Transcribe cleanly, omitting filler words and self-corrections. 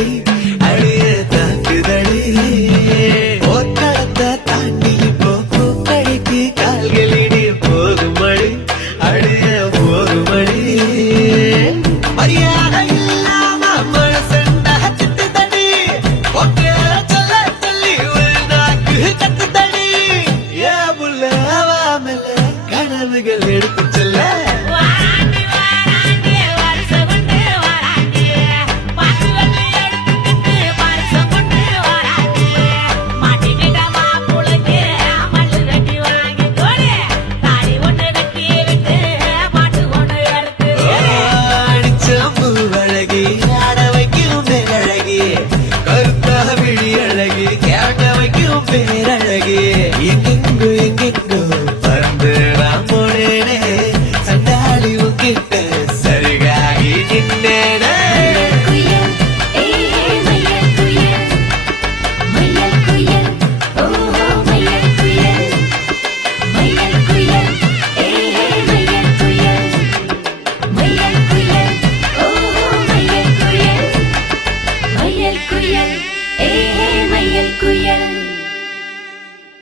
கால்களடி அழிய தாக்குதடி போர்க்களத்தை தாண்டி இப்போ பூக்கடைக்கு கால்களடி போகுமடி அழிய போகுமடி மரியாதை இல்லாம மனசண்டா திட்டுதடி ஒக்கே சொல்ல சொல்லி ஒரு நாக்கு கத்துதடி ஏ புள்ள அவாமல கனவுகள் எடுத்து செல்ல அழகி ஆட வைக்கும் பேரழகி கருத்தா விழி அழகி கேட்ட வைக்கும் பேரழகி எங்கெங்கோ எங்கெங்கோ பறந்து நான் போனேனே சண்டாளி உங்கிட்ட சரிகாகி நின்னேனே குயில்